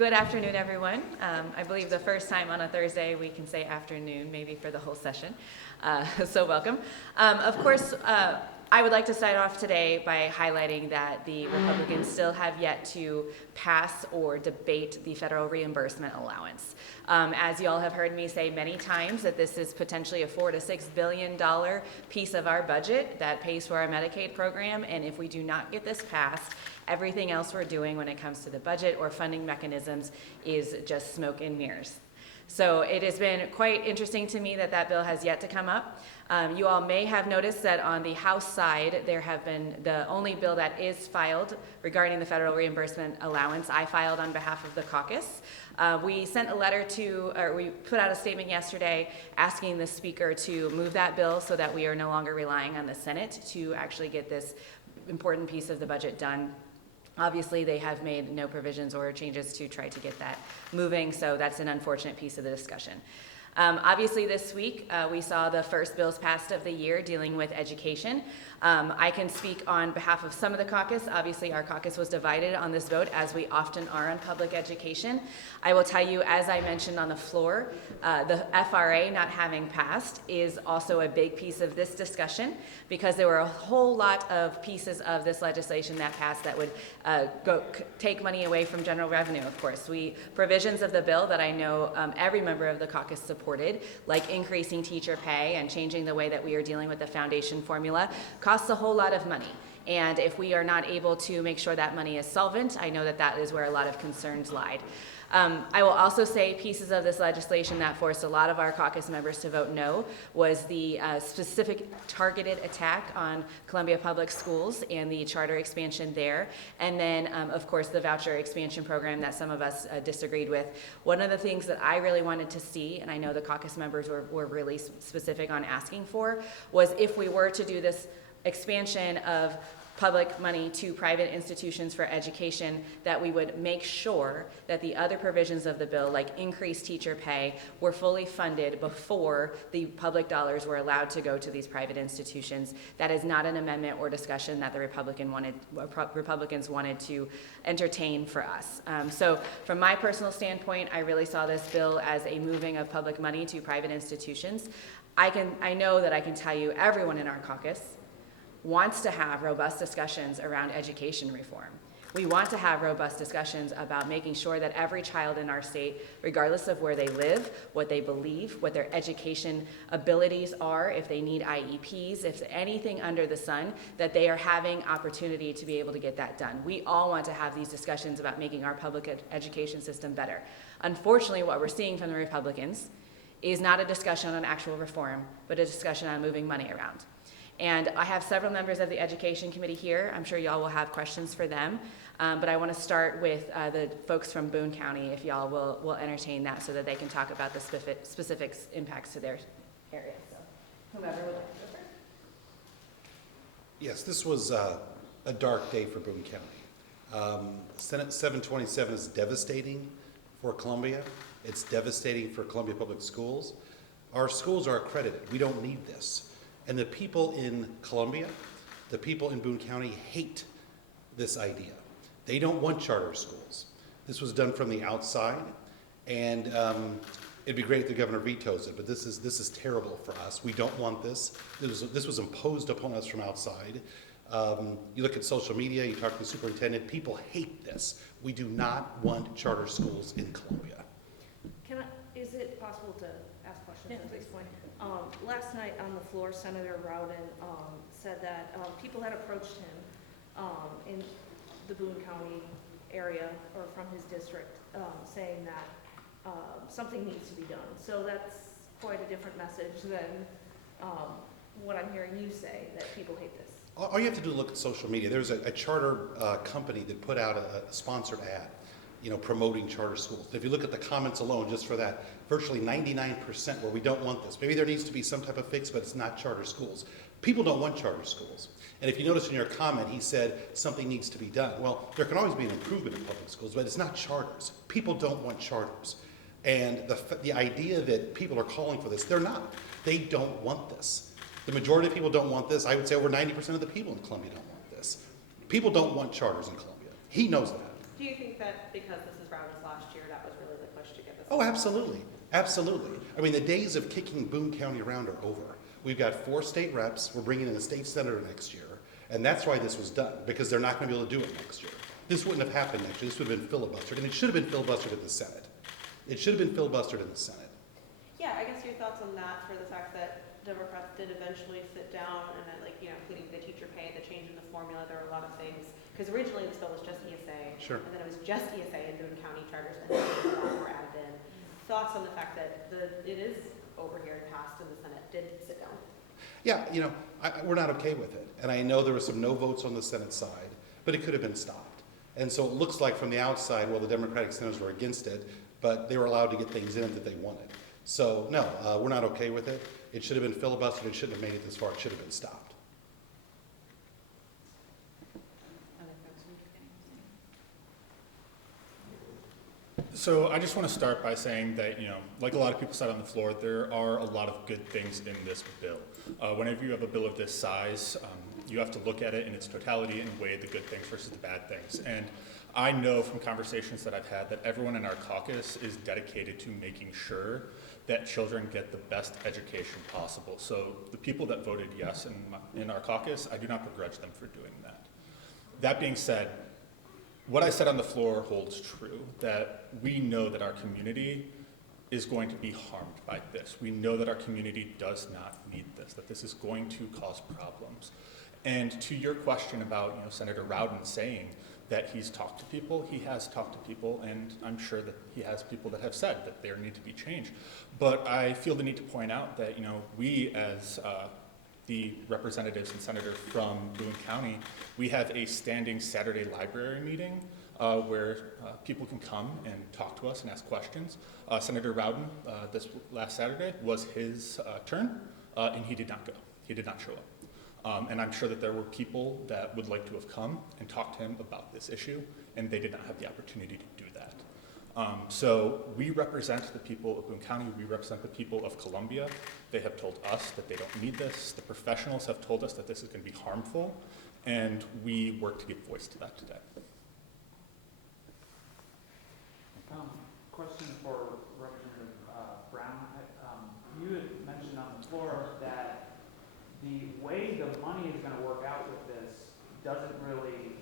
Good afternoon, everyone. I believe the first time on a Thursday we can say afternoon, maybe for the whole session. So welcome. Of course, I would like to start off today by highlighting that the Republicans still have yet to pass or debate the federal reimbursement allowance. As you all have heard me say many times, that this is potentially a $4 to $6 billion piece of our budget that pays for our Medicaid program, and if we do not get this passed, everything else we're doing when it comes to the budget or funding mechanisms is just smoke and mirrors. So it has been quite interesting to me that that bill has yet to come up. You all may have noticed that on the House side, there have been the only bill that is filed regarding the federal reimbursement allowance. I filed on behalf of the caucus. We sent a letter to, or we put out a statement yesterday asking the speaker to move that bill so that we are no longer relying on the Senate to actually get this important piece of the budget done. Obviously, they have made no provisions or changes to try to get that moving, so that's an unfortunate piece of the discussion. Obviously, this week, we saw the first bills passed of the year dealing with education. I can speak on behalf of some of the caucus. Obviously, our caucus was divided on this vote, as we often are on public education. I will tell you, as I mentioned on the floor, the FRA not having passed is also a big piece of this discussion, because there were a whole lot of pieces of this legislation that passed that would take money away from general revenue, of course. Provisions of the bill that I know every member of the caucus supported, like increasing teacher pay and changing the way that we are dealing with the foundation formula, costs a whole lot of money. And if we are not able to make sure that money is solvent, I know that that is where a lot of concerns lied. I will also say pieces of this legislation that forced a lot of our caucus members to vote no was the specific targeted attack on Columbia Public Schools and the charter expansion there. And then, of course, the voucher expansion program that some of us disagreed with. One of the things that I really wanted to see, and I know the caucus members were really specific on asking for, was if we were to do this expansion of public money to private institutions for education, that we would make sure that the other provisions of the bill, like increased teacher pay, were fully funded before the public dollars were allowed to go to these private institutions. That is not an amendment or discussion that the Republicans wanted to entertain for us. So from my personal standpoint, I really saw this bill as a moving of public money to private institutions. I know that I can tell you everyone in our caucus wants to have robust discussions around education reform. We want to have robust discussions about making sure that every child in our state, regardless of where they live, what they believe, what their education abilities are, if they need IEPs, if anything under the sun, that they are having opportunity to be able to get that done. We all want to have these discussions about making our public education system better. Unfortunately, what we're seeing from the Republicans is not a discussion on actual reform, but a discussion on moving money around. And I have several members of the Education Committee here. I'm sure y'all will have questions for them. But I want to start with the folks from Boone County, if y'all will entertain that so that they can talk about the specific impacts to their area. So whomever would like to go first. Yes, this was a dark day for Boone County. Senate 727 is devastating for Columbia. It's devastating for Columbia Public Schools. Our schools are accredited. We don't need this. And the people in Columbia, the people in Boone County hate this idea. They don't want charter schools. This was done from the outside, and it'd be great if the governor vetoes it, but this is terrible for us. We don't want this. This was imposed upon us from outside. You look at social media, you talk to the superintendent, people hate this. We do not want charter schools in Columbia. Is it possible to ask questions at this point? Last night on the floor, Senator Rowden said that people had approached him in the Boone County area or from his district saying that something needs to be done. So that's quite a different message than what I'm hearing you say, that people hate this. All you have to do is look at social media. There's a charter company that put out a sponsored ad, promoting charter schools. If you look at the comments alone, just for that, virtually 99% where we don't want this. Maybe there needs to be some type of fix, but it's not charter schools. People don't want charter schools. And if you notice in your comment, he said something needs to be done. Well, there can always be an improvement in public schools, but it's not charters. People don't want charters. And the idea that people are calling for this, they're not. They don't want this. The majority of people don't want this. I would say over 90% of the people in Columbia don't want this. People don't want charters in Columbia. He knows that. Do you think that because this is Rowden's last year, that was really the push to get this. Oh, absolutely, absolutely. I mean, the days of kicking Boone County around are over. We've got 4 state reps, we're bringing in a state senator next year, and that's why this was done, because they're not gonna be able to do it next year. This wouldn't have happened next year, this would have been filibustered, and it should have been filibustered in the Senate. It should have been filibustered in the Senate. Yeah, I guess your thoughts on that for the fact that Democrats did eventually sit down and then, like, including the teacher pay, the change in the formula, there were a lot of things. Because originally this bill was just ESA. Sure. And then it was just ESA in Boone County charters, and then a lot more added in. Thoughts on the fact that it is over here and passed and the Senate did sit down? Yeah, we're not okay with it. And I know there were some no votes on the Senate side, but it could have been stopped. And so it looks like from the outside, well, the Democratic senators were against it, but they were allowed to get things in it that they wanted. So no, we're not okay with it. It should have been filibustered. It shouldn't have made it this far. It should have been stopped. So I just want to start by saying that, like a lot of people said on the floor, there are a lot of good things in this bill. Whenever you have a bill of this size, you have to look at it in its totality and weigh the good things versus the bad things. And I know from conversations that I've had that everyone in our caucus is dedicated to making sure that children get the best education possible. So the people that voted yes in our caucus, I do not begrudge them for doing that. That being said, what I said on the floor holds true, that we know that our community is going to be harmed by this. We know that our community does not need this, that this is going to cause problems. And to your question about Senator Rowden saying that he's talked to people, he has talked to people, and I'm sure that he has people that have said that there need to be change. But I feel the need to point out that we as the representatives and senators from Boone County, we have a standing Saturday library meeting where people can come and talk to us and ask questions. Senator Rowden, this last Saturday, was his turn, and he did not go. He did not show up. And I'm sure that there were people that would like to have come and talked to him about this issue, and they did not have the opportunity to do that. So we represent the people of Boone County, we represent the people of Columbia. They have told us that they don't need this. The professionals have told us that this is going to be harmful, and we work to give voice to that today. Question for Representative Brown. You had mentioned on the floor that the way the money is going to work out with this doesn't really,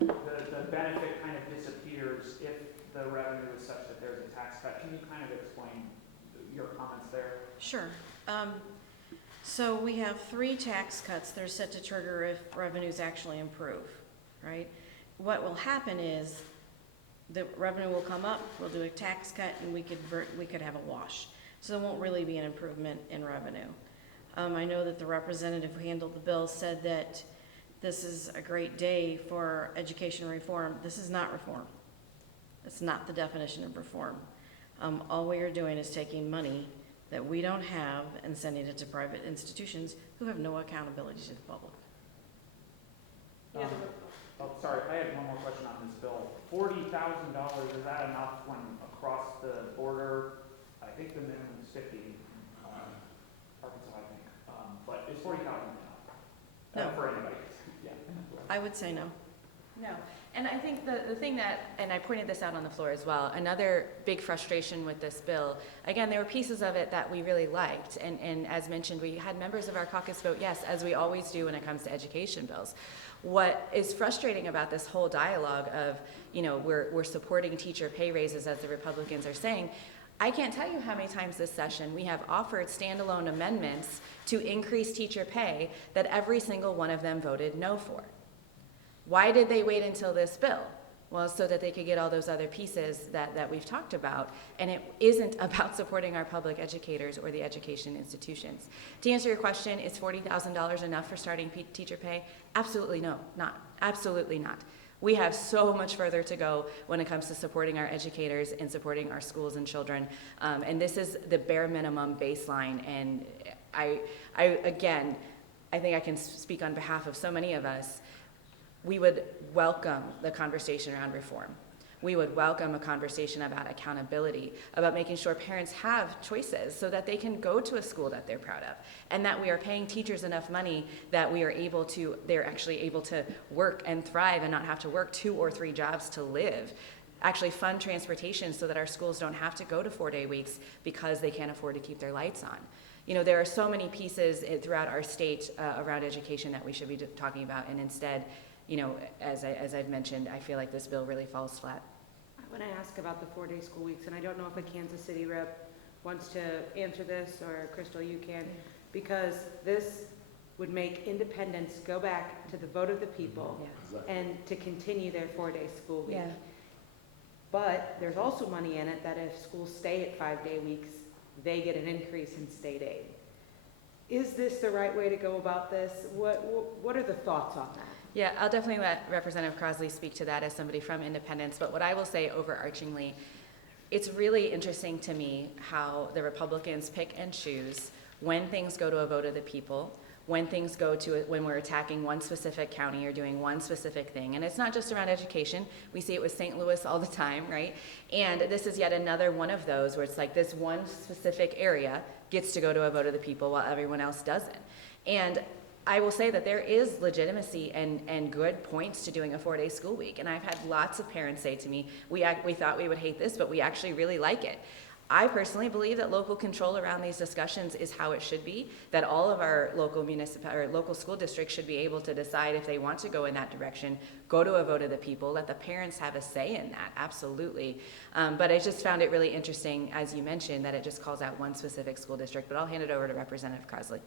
the benefit kind of disappears if the revenue is such that there's a tax cut. Can you kind of explain your comments there? Sure. So we have 3 tax cuts that are set to trigger if revenues actually improve, right? What will happen is the revenue will come up, we'll do a tax cut, and we could have a wash. So there won't really be an improvement in revenue. I know that the representative who handled the bill said that this is a great day for education reform. This is not reform. It's not the definition of reform. All we are doing is taking money that we don't have and sending it to private institutions who have no accountability to the public. Sorry, I had one more question on this bill. $40,000, is that enough when across the border? I think the minimum is 50, Arkansas, I think. But is 40,000 enough? No. For anybody? Yeah. I would say no. No, and I think the thing that, and I pointed this out on the floor as well, another big frustration with this bill, again, there were pieces of it that we really liked, and as mentioned, we had members of our caucus vote yes, as we always do when it comes to education bills. What is frustrating about this whole dialogue of, we're supporting teacher pay raises as the Republicans are saying, I can't tell you how many times this session we have offered standalone amendments to increase teacher pay that every single one of them voted no for. Why did they wait until this bill? Well, so that they could get all those other pieces that we've talked about. And it isn't about supporting our public educators or the education institutions. To answer your question, is $40,000 enough for starting teacher pay? Absolutely no, not. Absolutely not. We have so much further to go when it comes to supporting our educators and supporting our schools and children. And this is the bare minimum baseline. And I again, I think I can speak on behalf of so many of us. We would welcome the conversation around reform. We would welcome a conversation about accountability, about making sure parents have choices so that they can go to a school that they're proud of, and that we are paying teachers enough money that they're actually able to work and thrive and not have to work 2 or 3 jobs to live. actually fund transportation so that our schools don't have to go to 4-day weeks because they can't afford to keep their lights on. You know, there are so many pieces throughout our state around education that we should be talking about, and instead, you know, as I've mentioned, I feel like this bill really falls flat. I want to ask about the 4-day school weeks, and I don't know if a Kansas City rep wants to answer this, or Crystal, you can, because this would make independents go back to the vote of the people Yeah. and to continue their 4-day school week. Yeah. But there's also money in it that if schools stay at 5-day weeks, they get an increase in state aid. Is this the right way to go about this? What are the thoughts on that? Yeah, I'll definitely let Representative Crosley speak to that as somebody from Independence, but what I will say overarchingly, it's really interesting to me how the Republicans pick and choose when things go to a vote of the people, when things go to it, when we're attacking one specific county or doing one specific thing. And it's not just around education. We see it with St. Louis all the time, right? And this is yet another one of those where it's like this one specific area gets to go to a vote of the people while everyone else doesn't. And I will say that there is legitimacy and good points to doing a 4-day school week. And I've had lots of parents say to me, we thought we would hate this, but we actually really like it. I personally believe that local control around these discussions is how it should be, that all of our local school districts should be able to decide if they want to go in that direction, go to a vote of the people, let the parents have a say in that, absolutely. But I just found it really interesting, as you mentioned, that it just calls out one specific school district, but I'll hand it over to Representative Crosley.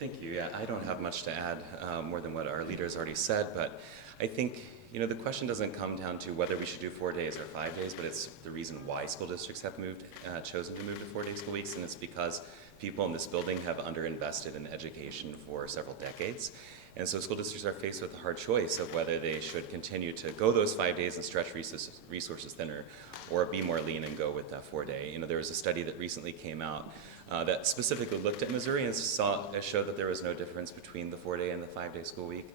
Thank you. Yeah, I don't have much to add more than what our leaders already said, but I think, you know, the question doesn't come down to whether we should do 4 days or 5 days, but it's the reason why school districts have chosen to move to 4-day school weeks, and it's because people in this building have underinvested in education for several decades. And so school districts are faced with a hard choice of whether they should continue to go those 5 days and stretch resources thinner, or be more lean and go with that 4-day. You know, there was a study that recently came out that specifically looked at Missouri and showed that there was no difference between the 4-day and the 5-day school week.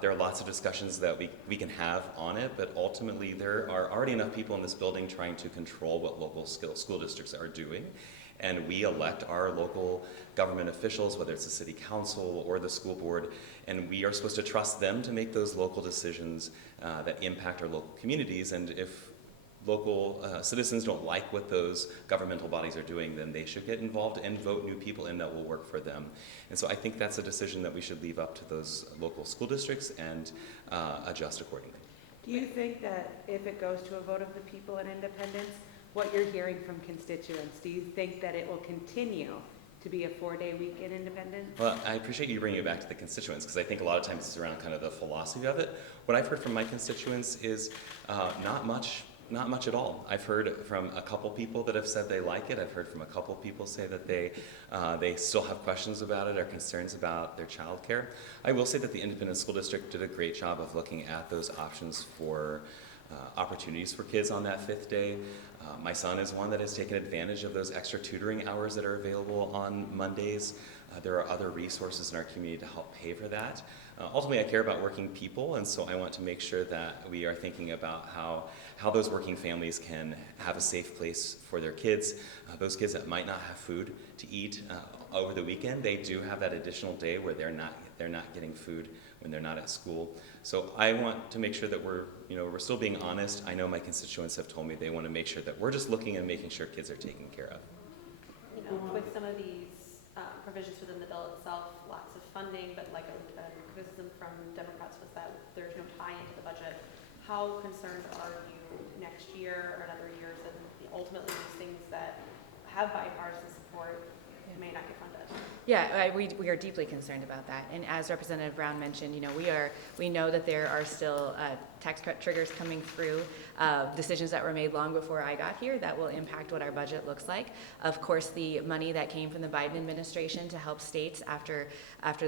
There are lots of discussions that we can have on it, but ultimately there are already enough people in this building trying to control what local school districts are doing. And we elect our local government officials, whether it's the city council or the school board, and we are supposed to trust them to make those local decisions that impact our local communities. And if local citizens don't like what those governmental bodies are doing, then they should get involved and vote new people in that will work for them. And so I think that's a decision that we should leave up to those local school districts and adjust accordingly. Do you think that if it goes to a vote of the people in Independence, what you're hearing from constituents, do you think that it will continue to be a 4-day week in Independence? Well, I appreciate you bringing it back to the constituents, because I think a lot of times it's around kind of the philosophy of it. What I've heard from my constituents is not much at all. I've heard from a couple people that have said they like it. I've heard from a couple people say that they still have questions about it or concerns about their child care. I will say that the Independent School District did a great job of looking at those options for opportunities for kids on that 5th day. My son is one that has taken advantage of those extra tutoring hours that are available on Mondays. There are other resources in our community to help pay for that. Ultimately, I care about working people, and so I want to make sure that we are thinking about how those working families can have a safe place for their kids. Those kids that might not have food to eat over the weekend, they do have that additional day where they're not getting food when they're not at school. So I want to make sure that we're still being honest. I know my constituents have told me they want to make sure that we're just looking and making sure kids are taken care of. You know, with some of these provisions within the bill itself, lots of funding, but like a criticism from Democrats was that there's no tie into the budget. How concerned are you next year or another years and ultimately these things that have bipartisan support may not get funded? Yeah, we are deeply concerned about that. And as Representative Brown mentioned, we know that there are still tax cut triggers coming through, decisions that were made long before I got here that will impact what our budget looks like. Of course, the money that came from the Biden administration to help states after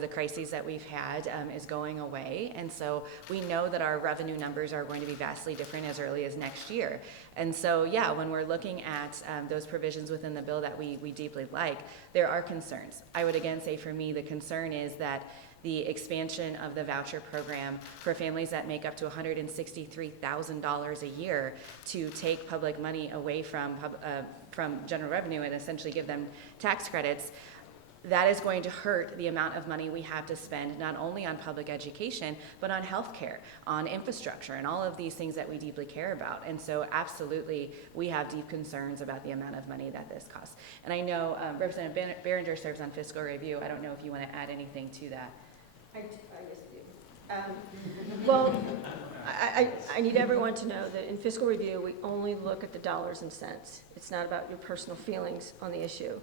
the crises that we've had is going away. And so we know that our revenue numbers are going to be vastly different as early as next year. And so, yeah, when we're looking at those provisions within the bill that we deeply like, there are concerns. I would again say for me, the concern is that the expansion of the voucher program for families that make up to $163,000 a year to take public money away from general revenue and essentially give them tax credits, that is going to hurt the amount of money we have to spend not only on public education, but on healthcare, on infrastructure, and all of these things that we deeply care about. And so absolutely, we have deep concerns about the amount of money that this costs. And I know Representative Behringer serves on fiscal review. I don't know if you want to add anything to that. I just do. Well, I need everyone to know that in fiscal review, we only look at the dollars and cents. It's not about your personal feelings on the issue.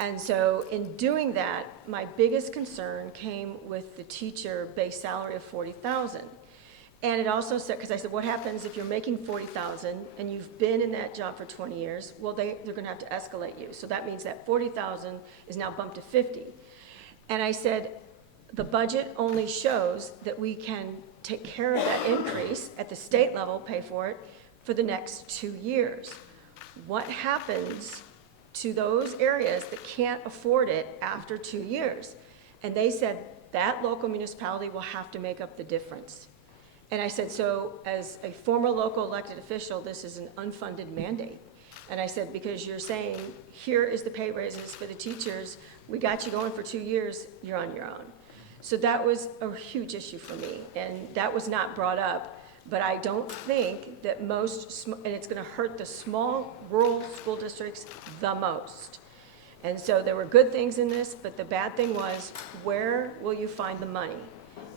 And so in doing that, my biggest concern came with the teacher base salary of 40,000. And it also said, because I said, what happens if you're making 40,000 and you've been in that job for 20 years? Well, they're going to have to escalate you. So that means that 40,000 is now bumped to 50. And I said, the budget only shows that we can take care of that increase at the state level, pay for it, for the next 2 years. What happens to those areas that can't afford it after 2 years? And they said that local municipality will have to make up the difference. And I said, so as a former local elected official, this is an unfunded mandate. And I said, because you're saying, here is the pay raises for the teachers, we got you going for 2 years, you're on your own. So that was a huge issue for me, and that was not brought up. But I don't think that and it's going to hurt the small rural school districts the most. And so there were good things in this, but the bad thing was, where will you find the money?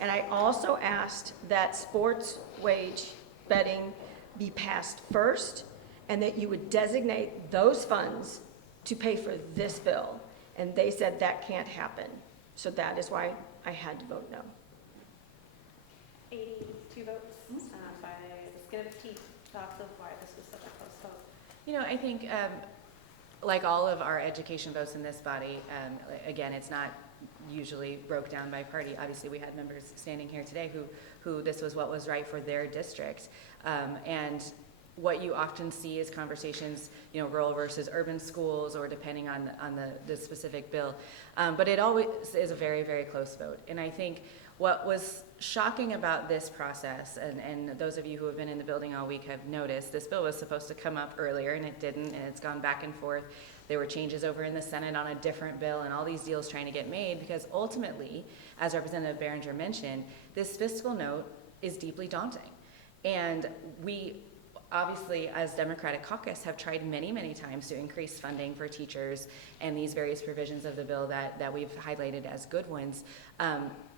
And I also asked that sports wage betting be passed first, and that you would designate those funds to pay for this bill. And they said that can't happen. So that is why I had to vote no. 82 votes by the skin of the teeth. Thoughts of why this was such a close vote? You know, I think, like all of our education votes in this body, again, it's not usually broke down by party. Obviously, we had members standing here today who this was what was right for their district. And what you often see is conversations, you know, rural versus urban schools, or depending on the specific bill. But it always is a very, very close vote. And I think what was shocking about this process, and those of you who have been in the building all week have noticed, this bill was supposed to come up earlier, and it didn't, and it's gone back and forth. There were changes over in the Senate on a different bill, and all these deals trying to get made, because ultimately, as Representative Behringer mentioned, this fiscal note is deeply daunting. And we obviously, as Democratic caucus, have tried many, many times to increase funding for teachers and these various provisions of the bill that we've highlighted as good ones,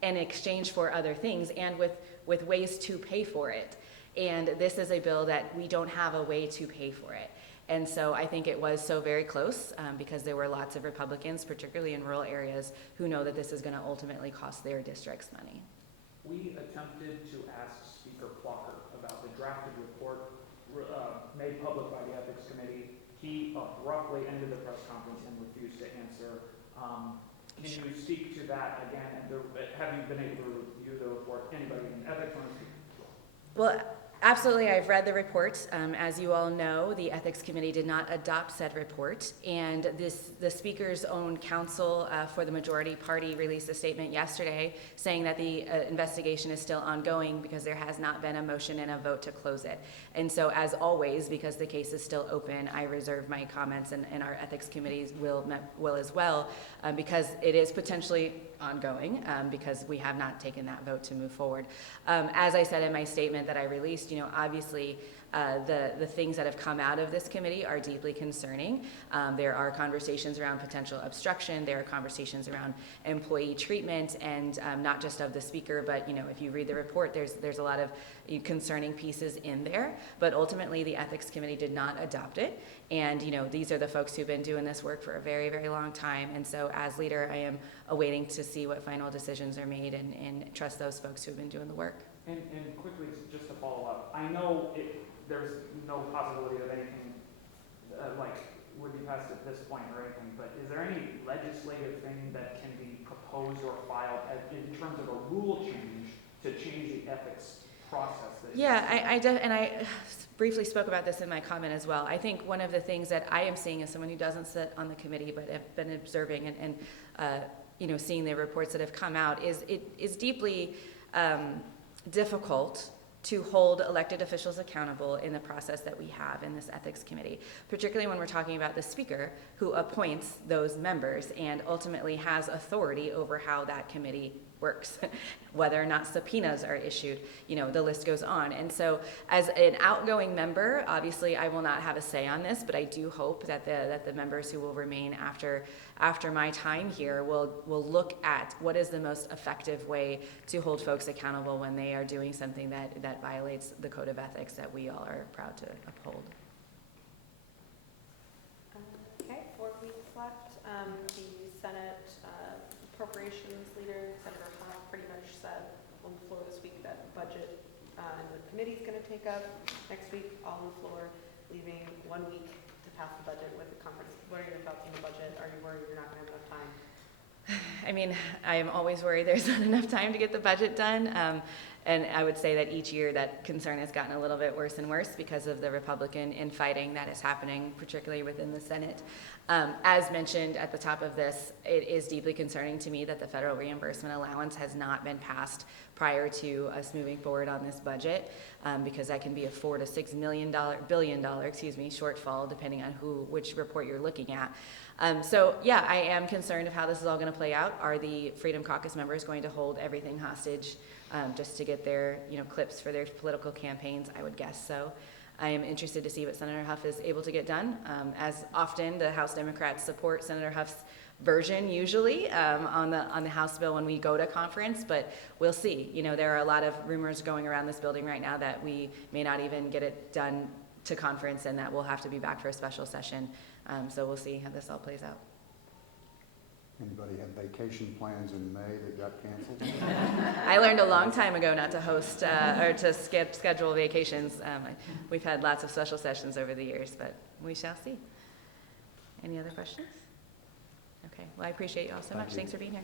in exchange for other things and with ways to pay for it. And this is a bill that we don't have a way to pay for it. And so I think it was so very close because there were lots of Republicans, particularly in rural areas, who know that this is going to ultimately cost their districts money. We attempted to ask Speaker Plucker about the drafted report made public by the Ethics Committee. He abruptly ended the press conference and refused to answer. Can you speak to that again? And have you been able to review the report? Anybody in ethics want to speak? Well, absolutely. I've read the report. As you all know, the Ethics Committee did not adopt said report, and the Speaker's own counsel for the majority party released a statement yesterday saying that the investigation is still ongoing because there has not been a motion and a vote to close it. And so, as always, because the case is still open, I reserve my comments, and our Ethics Committees will as well, because it is potentially ongoing, because we have not taken that vote to move forward. As I said in my statement that I released, you know, obviously the things that have come out of this committee are deeply concerning. There are conversations around potential obstruction. There are conversations around employee treatment, and not just of the Speaker, but, you know, if you read the report, there's a lot of concerning pieces in there. But ultimately, the Ethics Committee did not adopt it. And, you know, these are the folks who've been doing this work for a very, very long time. And so as leader, I am awaiting to see what final decisions are made and trust those folks who've been doing the work. And quickly, just to follow up, I know there's no possibility of anything would be passed at this point or anything, but is there any legislative thing that can be proposed or filed in terms of a rule change to change the ethics process? Yeah, I briefly spoke about this in my comment as well. I think one of the things that I am seeing as someone who doesn't sit on the committee but have been observing and you know, seeing the reports that have come out is it is deeply difficult to hold elected officials accountable in the process that we have in this ethics committee, particularly when we're talking about the speaker who appoints those members and ultimately has authority over how that committee works, whether or not subpoenas are issued, the list goes on. And so as an outgoing member, obviously I will not have a say on this, but I do hope that the members who will remain after my time here will look at what is the most effective way to hold folks accountable when they are doing something that violates the code of ethics that we all are proud to uphold. Okay, 4 weeks left. The Senate Appropriations Leader, Senator Howe, pretty much said on the floor this week that budget and the committee's going to take up next week, all on the floor, leaving 1 week to pass the budget with the conference. What are your thoughts on the budget? Are you worried you're not going to have enough time? I mean, I am always worried there's not enough time to get the budget done. And I would say that each year that concern has gotten a little bit worse and worse because of the Republican infighting that is happening, particularly within the Senate. As mentioned at the top of this, it is deeply concerning to me that the federal reimbursement allowance has not been passed prior to us moving forward on this budget, because that can be a $4 to $6 billion shortfall, depending on which report you're looking at. So yeah, I am concerned of how this is all going to play out. Are the Freedom Caucus members going to hold everything hostage just to get their clips for their political campaigns? I would guess so. I am interested to see what Senator Huff is able to get done. As often, the House Democrats support Senator Huff's version usually on the House bill when we go to conference, but we'll see. There are a lot of rumors going around this building right now that we may not even get it done to conference and that we'll have to be back for a special session. So we'll see how this all plays out. Anybody have vacation plans in May that got canceled? I learned a long time ago not to host or to schedule vacations. We've had lots of special sessions over the years, but we shall see. Any other questions? Okay, well, I appreciate you all so much. Thanks for being here.